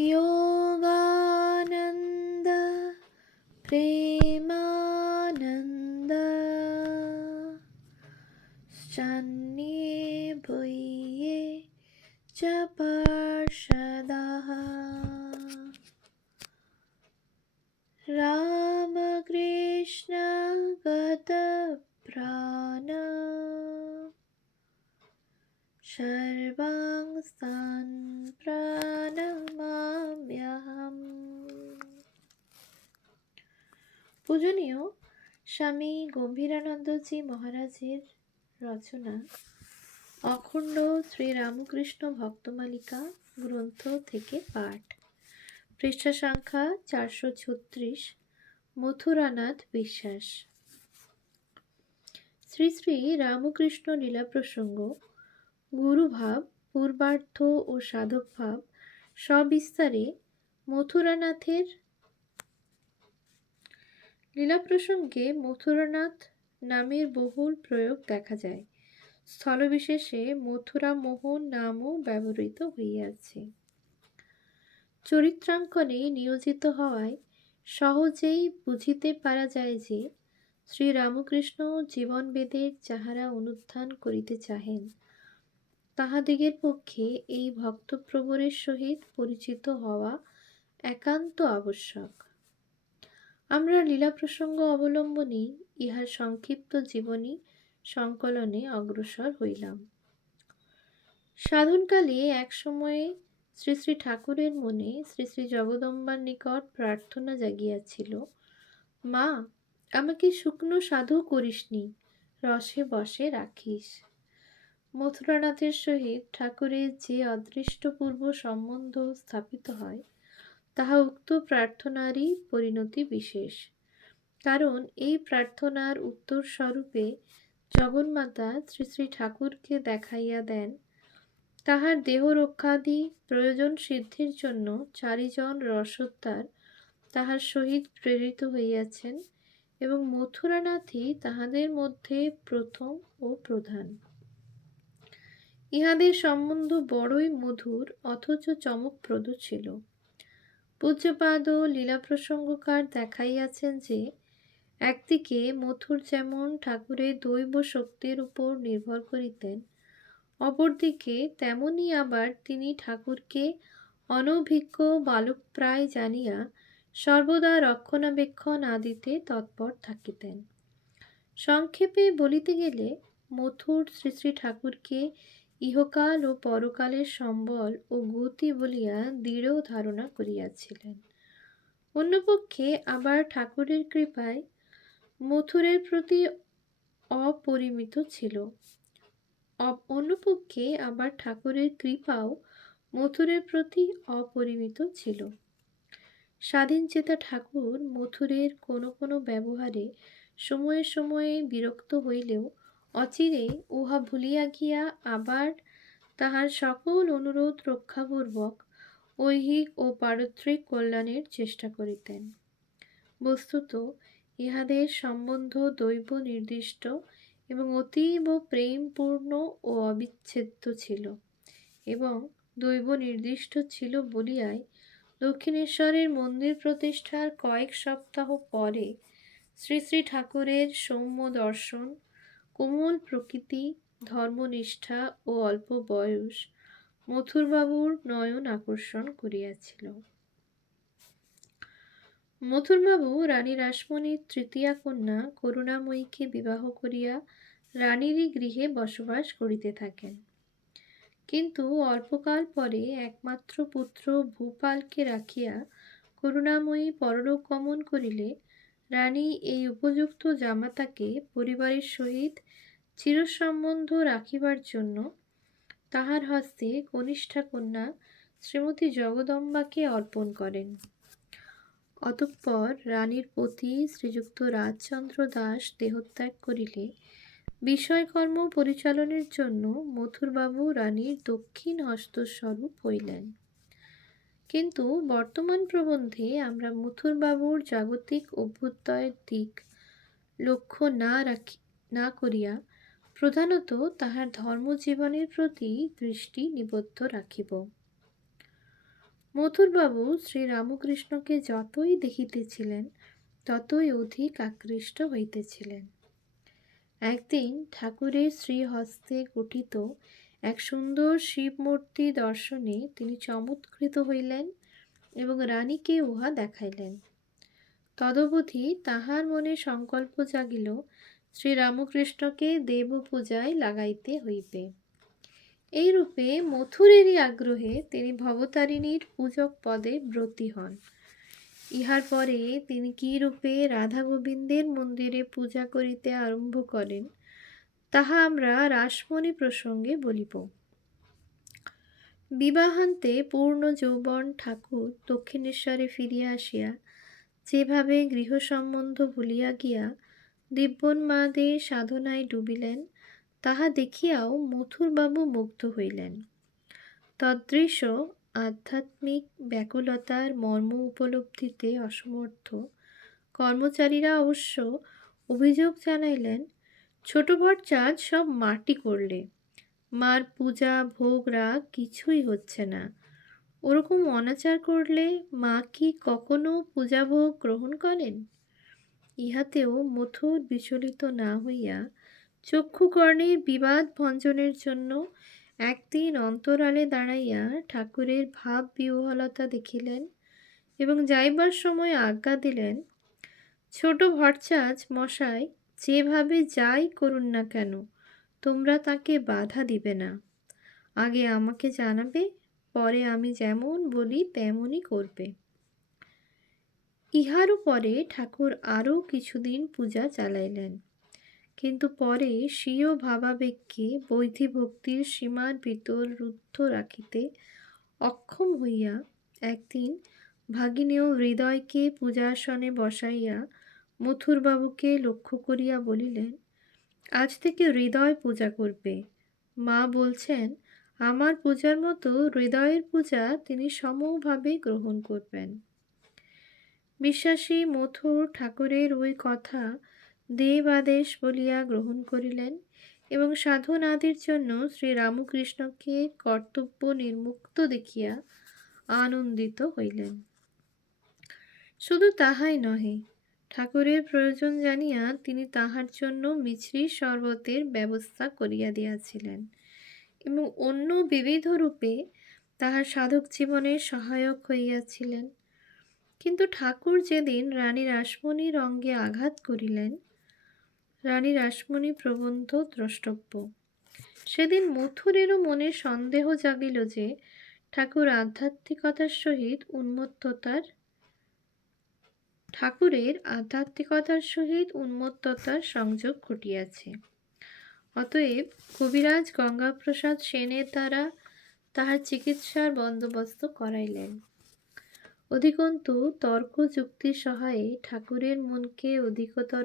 योगानन्द प्रेमानन्द शन्ये भूये च पार्षदाः रामकृष्ण गतप्राण सर्वांस्तान् प्रणमाम्यहम्। পূজনীয় স্বামী গম্ভীরানন্দজি মহারাজের রচনা অখণ্ড শ্রীরামকৃষ্ণ ভক্তমালিকা গ্রন্থ থেকে পাঠ, পৃষ্ঠা সংখ্যা 436। মথুরানাথ বিশ্বাস। শ্রী শ্রী রামকৃষ্ণ লীলা প্রসঙ্গ, গুরুভাব, পূর্বার্থ ও সাধকভাব সবিস্তারে মথুরানাথের লীলা প্রসঙ্গে মথুরানাথ নামের বহুল প্রয়োগ দেখা যায়। স্থলবিশেষে মথুরা মোহন নামও ব্যবহৃত হইয়াছে। চরিত্রাঙ্কনে নিয়োজিত হওয়ায় সহজেই বুঝিতে পারা যায় যে শ্রীরামকৃষ্ণ জীবনবেদের যাহারা অনুধ্যান করিতে চাহেন তাহাদিগের পক্ষে এই ভক্তপ্রবরের সহিত পরিচিত হওয়া একান্ত আবশ্যক। আমরা লীলা প্রসঙ্গ অবলম্বনেই ইহার সংক্ষিপ্ত জীবনী সংকলনে অগ্রসর হইলাম। সাধনকালে এক সময়ে শ্রী শ্রী ঠাকুরের মনে শ্রী শ্রী জগদম্বার নিকট প্রার্থনা জাগিয়াছিল, মা, আমাকে শুকনো সাধু করিসনি, রসে বসে রাখিস। মথুরানাথের সহিত ঠাকুরের যে অদৃষ্টপূর্ব সম্বন্ধ স্থাপিত হয় তাহা উক্ত প্রার্থনারই পরিণতি বিশেষ। কারণ এই প্রার্থনার উত্তর স্বরূপে জগন্মাতা শ্রী শ্রী ঠাকুরকে দেখাইয়া দেন তাহার দেহ রক্ষাদি প্রয়োজন সিদ্ধির জন্য 4 জন রসোদ্ধার তাহার সহিত প্রেরিত হইয়াছেন এবং মথুরানাথই তাহাদের মধ্যে প্রথম ও প্রধান। ইহাদের সম্বন্ধ বড়ই মধুর অথচ চমকপ্রদ ছিল। পূজ্যপাদ লীলা প্রসঙ্গকার দেখাইয়াছেন যে একদিকে মথুর যেমন ঠাকুরের দৈব শক্তির উপর নির্ভর করিতেন, অপরদিকে তেমনি আবার তিনি ঠাকুরকে অনভিজ্ঞ বালকপ্রায় জানিয়া সর্বদা রক্ষণাবেক্ষণ আদিতে তৎপর থাকিতেন। সংক্ষেপে বলিতে গেলে মথুর শ্রী শ্রী ঠাকুরকে ইহকাল ও পরকালের সম্বল ও গতি বলিয়া দৃঢ় ধারণা করিয়াছিলেন। অন্যপক্ষে আবার ঠাকুরের কৃপায় মথুরের প্রতি অপরিমিত ছিল। অন্যপক্ষে আবার ঠাকুরের কৃপাও মথুরের প্রতি অপরিমিত ছিল। স্বাধীনচেতা ঠাকুর মথুরের কোনো কোনো ব্যবহারে সময়ে সময়ে বিরক্ত হইলেও অচিরে উহা ভুলিয়া গিয়া আবার তাহার সকল অনুরোধ রক্ষাপূর্বক ঐহিক ও পারত্রিক কল্যাণের চেষ্টা করিতেন। বস্তুত ইহাদের সম্বন্ধ দৈব নির্দিষ্ট এবং অতীব প্রেমপূর্ণ ও অবিচ্ছেদ্য ছিল, এবং দৈব নির্দিষ্ট ছিল বলিয়াই দক্ষিণেশ্বরের মন্দির প্রতিষ্ঠার কয়েক সপ্তাহ পরে শ্রী শ্রী ঠাকুরের সৌম্য দর্শন, কোমল প্রকৃতি, ধর্মনিষ্ঠা ও অল্প বয়স মথুরবাবুর নয়ন আকর্ষণ করিয়াছিল। মথুরবাবু রানী রাসমণির তৃতীয়া কন্যা করুণাময়ীকে বিবাহ করিয়া রানীরই গৃহে বসবাস করিতে থাকেন। কিন্তু অল্পকাল পরে একমাত্র পুত্র ভূপালকে রাখিয়া করুণাময়ী পরলোক গমন করিলে রানী এই উপযুক্ত জামাতাকে পরিবারের সহিত চিরসম্বন্ধ রাখিবার জন্য তাহার হস্তে কনিষ্ঠা কন্যা শ্রীমতী জগদম্বাকে অর্পণ করেন। অতঃপর রানীর পতি শ্রীযুক্ত রাজচন্দ্র দাস দেহত্যাগ করিলে বিষয়কর্ম পরিচালনের জন্য মথুরবাবু রানীর দক্ষিণ হস্তস্বরূপ হইলেন। কিন্তু বর্তমান প্রবন্ধে আমরা মথুরবাবুর জাগতিক অভ্যুদয়ের দিক লক্ষ্য না করিয়া প্রধানত তাহার ধর্মজীবনের প্রতি দৃষ্টি নিবদ্ধ রাখিব। মথুরবাবু শ্রীরামকৃষ্ণকে যতই দেখিতেছিলেন ততই অধিক আকৃষ্ট হইতেছিলেন। একদিন ঠাকুরের শ্রীহস্তে গঠিত এক সুন্দর শিবমূর্তি দর্শনে তিনি চমৎকৃত হইলেন এবং রানীকে উহা দেখাইলেন। তদবধি তাহার মনে সংকল্প জাগিল শ্রীরামকৃষ্ণকে দেবপূজায় লাগাইতে হইবে। এইরূপে মথুরেরই আগ্রহে তিনি ভবতারিণীর পূজক পদে ব্রতী হন। ইহার পরে তিনি কি রূপে রাধা গোবিন্দের মন্দিরে পূজা করিতে আরম্ভ করেন তাহা আমরা রাসমণি প্রসঙ্গে বলিব। বিবাহান্তে পূর্ণ যৌবন ঠাকুর দক্ষিণেশ্বরে ফিরিয়া আসিয়া যেভাবে গৃহ সম্বন্ধ ভুলিয়া গিয়া দিব্যোন্মাদে সাধনায় ডুবিলেন তাহা দেখিয়াও মথুরবাবু মুগ্ধ হইলেন। তদৃশ আধ্যাত্মিক ব্যাকুলতার মর্ম উপলব্ধিতে অসমর্থ কর্মচারীরা অবশ্য অভিযোগ জানাইলেন, ছোট ভট্টাচার্য সব মাটি করলে, মার পূজা ভোগ রাগ কিছুই হচ্ছে না। ওরকম অনাচার করলে মা কি কখনো পূজা ভোগ গ্রহণ করেন? ইহাতেও মথুর বিচলিত না হইয়া চক্ষুকর্ণের বিবাদ ভঞ্জনের জন্য একদিন অন্তরালে দাঁড়াইয়া ঠাকুরের ভাব বিহ্বলতা দেখিলেন এবং যাইবার সময় আজ্ঞা দিলেন, ছোট ভট্টাচার্য মশাই যেভাবে যাই করুন না কেন তোমরা তাকে বাধা দিবে না। আগে আমাকে জানাবে, পরে আমি যেমন বলি তেমনই করবে। ইহারও পরে ঠাকুর আরও কিছুদিন পূজা চালাইলেন, কিন্তু পরে স্বীয় ভাবাবেগকে বৈধি ভক্তির সীমার ভিতর রুদ্ধ রাখিতে অক্ষম হইয়া একদিন ভাগিনেয় হৃদয়কে পূজাসনে বসাইয়া মথুরবাবুকে লক্ষ্য করিয়া বলিলেন, আজ থেকে হৃদয় পূজা করবে। মা বলছেন আমার পূজার মতো হৃদয়ের পূজা তিনি সমভাবে গ্রহণ করবেন। বিশ্বাসী মথুর ঠাকুরের ওই কথা দেব আদেশ বলিয়া গ্রহণ করিলেন এবং সাধনাদির জন্য শ্রীরামকৃষ্ণকে কর্তব্য নির্মুক্ত দেখিয়া আনন্দিত হইলেন। শুধু তাহাই নহে, ঠাকুরের প্রয়োজন জানিয়া তিনি তাহার জন্য মিছরি শরবতের ব্যবস্থা করিয়া দিয়াছিলেন এবং অন্য বিবিধ রূপে তাহার সাধক জীবনে সহায়ক হইয়াছিলেন। কিন্তু ঠাকুর যেদিন রানী রাসমণির অঙ্গে আঘাত করিলেন, রানী রাসমণি প্রবন্ধ দ্রষ্টব্য, সেদিন মথুরেরও মনে সন্দেহ জাগিল যে ঠাকুরের আধ্যাত্মিকতার সহিত উন্মত্ততার সংযোগ ঘটিয়াছে। অতএব কবিরাজ গঙ্গাপ্রসাদ সেনের দ্বারা তাহার চিকিৎসার বন্দোবস্ত করাইলেন। অধিকন্তু তর্ক যুক্তির সহায়ে ঠাকুরের মনকে অধিকতর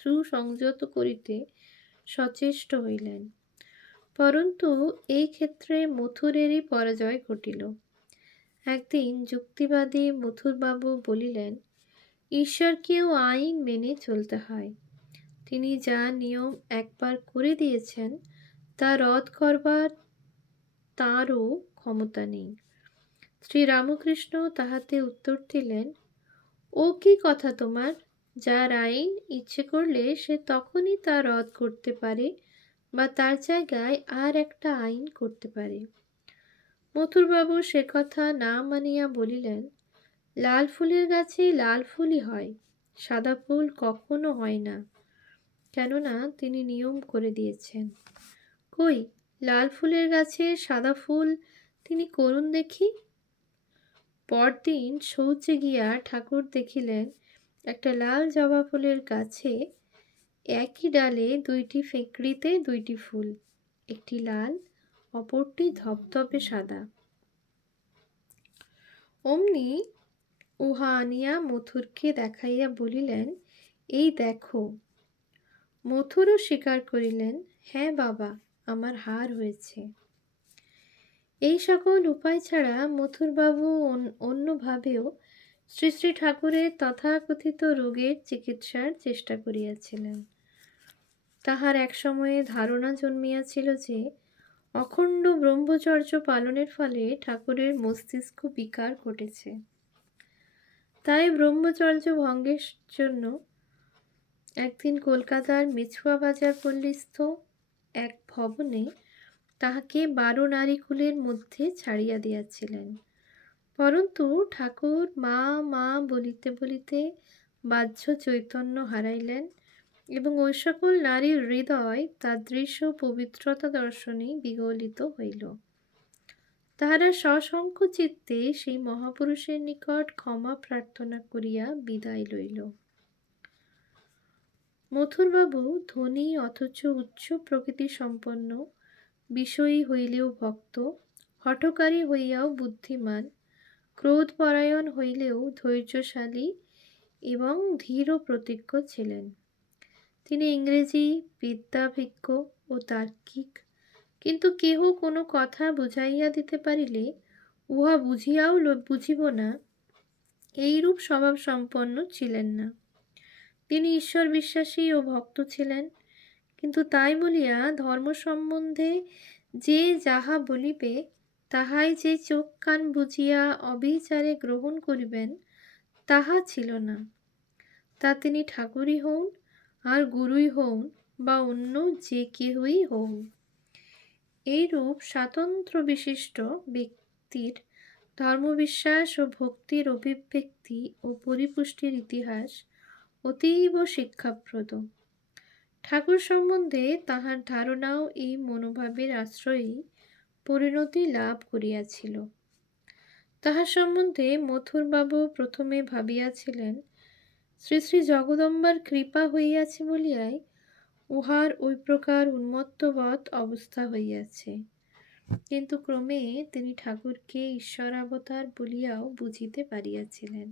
সুসংযত করিতে সচেষ্ট হইলেন, পরন্তু এই ক্ষেত্রে মথুরেরই পরাজয় ঘটিল। একদিন যুক্তিবাদী মথুরবাবু বলিলেন, ঈশ্বরকেও আইন মেনে চলতে হয়। তিনি যা নিয়ম একবার করে দিয়েছেন তা রদ করবার তাঁরও ক্ষমতা নেই। শ্রীরামকৃষ্ণ তাহাতে উত্তর দিলেন, ও কি কথা তোমার? যার আইন ইচ্ছে করলে সে তখনই তা রদ করতে পারে বা তার জায়গায় আর একটা আইন করতে পারে। মথুরবাবু সে কথা না মানিয়া বলিলেন, লাল ফুলের গাছে লাল ফুলই হয়, সাদা ফুল কখনো হয় না, কেননা তিনি নিয়ম করে দিয়েছেন। কই লাল ফুলের গাছে সাদা ফুল তিনি করুন দেখি। পরদিন শৌচে গিয়া ঠাকুর দেখিলেন একটা লাল জবা ফুলের গাছে একই ডালে দুইটি ফেকড়িতে দুইটি ফুল, একটি লাল অপরটি ধবধবে সাদা। অমনি উহা আনিয়া মথুরকে দেখাইয়া বলিলেন, এই দেখো। মথুরও স্বীকার করিলেন, হ্যাঁ বাবা, আমার হার হয়েছে। এই সকল উপায় ছাড়া মথুরবাবু অন্যভাবেও শ্রী শ্রী ঠাকুরের তথাকথিত রোগের চিকিৎসার চেষ্টা করিয়াছিলেন। তাহার এক সময়ে ধারণা জন্মিয়াছিল যে অখণ্ড ব্রহ্মচর্য পালনের ফলে ঠাকুরের মস্তিষ্ক বিকার ঘটেছে। তাই ব্রহ্মচর্য ভঙ্গের জন্য একদিন কলকাতার মিছুয়া বাজার পল্লীস্থ এক ভবনে তাহাকে 12 নারীকুলের মধ্যে ছাড়িয়া দিয়াছিলেন। পরন্তু ঠাকুর মা মা বলিতে বলিতে বাহ্য চৈতন্য হারাইলেন এবং ওই সকল নারীর হৃদয় তাদৃশ পবিত্রতা দর্শনে বিগলিত হইল। তাহারা সশঙ্ক চিত্তে সেই মহাপুরুষের নিকট ক্ষমা প্রার্থনা করিয়া বিদায় লইল। মথুরবাবু ধনী অথচ উচ্চ প্রকৃতি সম্পন্ন, বিষয়ী হইলেও ভক্ত, হঠকারী হইয়াও বুদ্ধিমান, ক্রোধপরায়ণ হইলেও ধৈর্যশালী এবং ধীর প্রতিজ্ঞ ছিলেন। তিনি ইংরেজি বিদ্যাভিজ্ঞ ও তার্কিক, কিন্তু কেহ কোনো কথা বুঝাইয়া দিতে পারিলে উহা বুঝিয়াও বুঝিব না এইরূপ স্বভাব সম্পন্ন ছিলেন না। তিনি ঈশ্বর বিশ্বাসী ও ভক্ত ছিলেন, কিন্তু তাই বলিয়া ধর্ম সম্বন্ধে যে যাহা বলিবে তাহাই যে চোখ কান বুঝিয়া অবিচারে গ্রহণ করিবেন তাহা ছিল না। তা তিনি ঠাকুরই হউন আর গুরুই হউন বা অন্য যে কেহই হউন। এইরূপ স্বাতন্ত্র্য বিশিষ্ট ব্যক্তির ধর্মবিশ্বাস ও ভক্তির অভিব্যক্তি ও পরিপুষ্টির ইতিহাস অতীব শিক্ষাপ্রদ। ঠাকুর সম্বন্ধে তাহার ধারণাও এই মনোভাবের আশ্রয়েই পরিণতি লাভ করিয়াছিল। তাহার সম্বন্ধে মথুরবাবু প্রথমে ভাবিয়াছিলেন শ্রী শ্রী জগদম্বার কৃপা হইয়াছে বলিয়াই উহার ওই প্রকার উন্মত্তবৎ অবস্থা হইয়াছে, কিন্তু ক্রমে তিনি ঠাকুরকে ঈশ্বরাবতার বলিয়াও বুঝিতে পারিয়াছিলেন।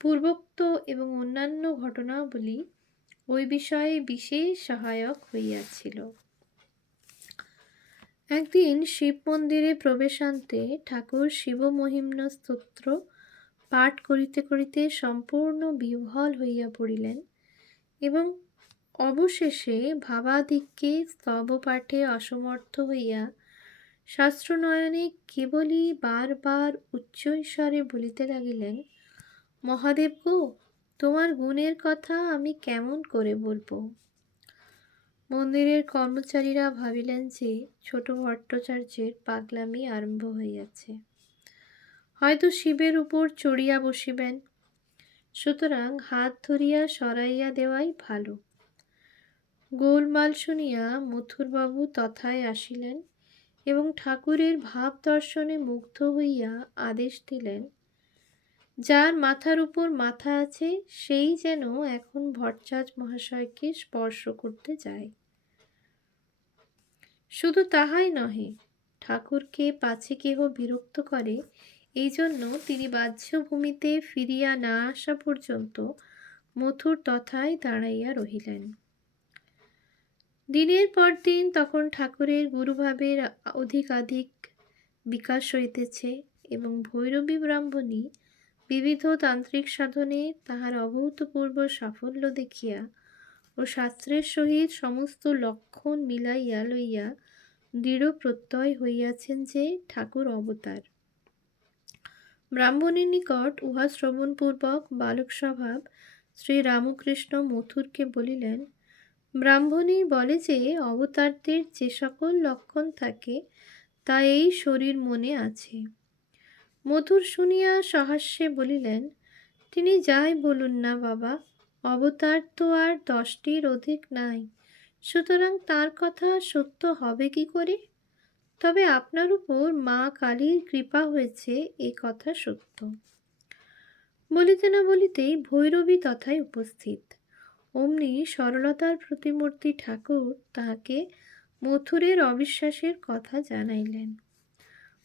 পূর্বোক্ত এবং অন্যান্য ঘটনাবলী ওই বিষয়ে বিশেষ সহায়ক হইয়াছিল। একদিন শিব মন্দিরে প্রবেশান্তে ঠাকুর শিবমহিম্ন স্তোত্র পাঠ করিতে করিতে সম্পূর্ণ বিহ্বল হইয়া পড়িলেন এবং অবশেষে ভাবাদিক্যে স্তব পাঠে অসমর্থ হইয়া শাস্ত্রনয়নে কেবলই বারবার উচ্চৈঃস্বরে বলিতে লাগিলেন, মহাদেব গো, তোমার গুণের কথা আমি কেমন করে বলবো। মন্দিরের কর্মচারীরা ভাবিলেন যে ছোট ভট্টাচার্যের পাগলামি আরম্ভ হইয়াছে, হয়তো শিবের উপর চড়িয়া বসিবেন, সুতরাং হাত ধরিয়া সরাইয়া দেওয়াই ভালো। গোলমাল শুনিয়া মথুরবাবু তথায় আসিলেন এবং ঠাকুরের ভাব দর্শনে মুগ্ধ হইয়া আদেশ দিলেন, যার মাথার উপর মাথা আছে সেই যেন এখন ভট্টাচার্য মহাশয়কে স্পর্শ করতে যায়। শুধু তাহাই নহে, ঠাকুরকে পাছে কেহ বিরক্ত করে এই জন্য তিনি বাহ্যভূমিতে ফিরিয়া না আসা পর্যন্ত মথুর তথায় দাঁড়াইয়া রহিলেন। দিনের পর দিন তখন ঠাকুরের গুরুভাবের অধিকাধিক বিকাশ হইতেছে এবং ভৈরবী ব্রাহ্মণী বিবিধ তান্ত্রিক সাধনে তাহার অভূতপূর্ব সাফল্য দেখিয়া ও শাস্ত্রের সহিত সমস্ত লক্ষণ মিলাইয়া লইয়া দৃঢ় প্রত্যয় হইয়াছেন যে ঠাকুর অবতার। ব্রাহ্মণের নিকট উহা শ্রবণপূর্বক বালক স্বভাব শ্রী রামকৃষ্ণ মথুরকে বলিলেন, ব্রাহ্মণী বলে যে অবতারদের যে সকল লক্ষণ থাকে তা এই শরীর মনে আছে। মথুর শুনিয়া সহাস্যে বলিলেন, তিনি যাই বলুন না বাবা, অবতার তো আর 10টির অধিক নাই, সুতরাং তার কথা সত্য হবে কি করে? তবে আপনার উপর মা কালীর কৃপা হয়েছে এ কথা সত্য। বলিতে না বলিতেই ভৈরবী তথায় উপস্থিত। অমনি সরলতার প্রতিমূর্তি ঠাকুর তাহাকে মথুরের অবিশ্বাসের কথা জানাইলেন।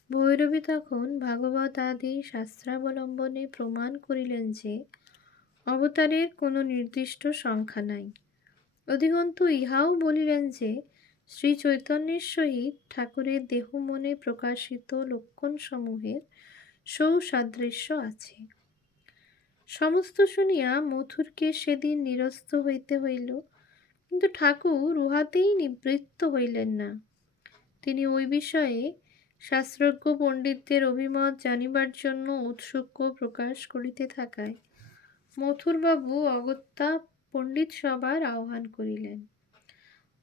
ভৈরবী তখন ভাগবত আদি শাস্ত্রাবলম্বনে প্রমাণ করিলেন যে অবতারের কোনো নির্দিষ্ট সংখ্যা নাই। অধিকন্তু ইহাও বলিলেন যে শ্রী চৈতন্যের সহিত ঠাকুরের দেহ মনে প্রকাশিত লক্ষণসমূহের সৌসাদৃশ্য আছে। সমস্ত শুনিয়া মথুরকে সেদিন নিরস্ত হইতে হইল, কিন্তু ঠাকুর উহাতেই নিবৃত্ত হইলেন না। তিনি ওই বিষয়ে শাস্ত্রজ্ঞ পণ্ডিতদের অভিমত জানিবার জন্য ঔৎসুক্য প্রকাশ করিতে থাকায় মথুরবাবু অগত্যা পণ্ডিত সভার আহ্বান করিলেন।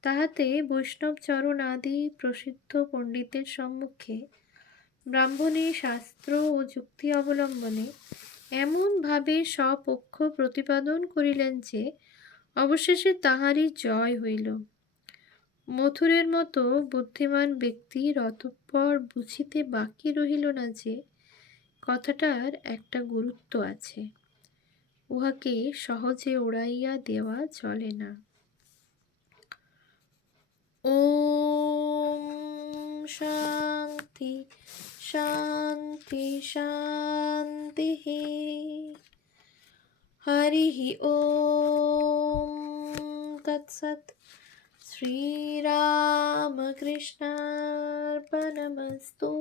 তাহাতে বৈষ্ণবচরণ আদি প্রসিদ্ধ পণ্ডিতের সম্মুখে ব্রাহ্মণী শাস্ত্র ও যুক্তি অবলম্বনে এমনভাবে স্বপক্ষ প্রতিপাদন করিলেন যে অবশেষে তাহারই জয় হইল। মথুরের মতো বুদ্ধিমান ব্যক্তির অতঃপর বুঝিতে বাকি রহিল না যে কথাটার একটা গুরুত্ব আছে, উহাকে সহজে উড়াইয়া দেওয়া চলে না। ওম শান্তি শান্তি শান্তি। হরি ওম তৎসৎ। শ্রীরামকৃষ্ণার্পণমস্তু।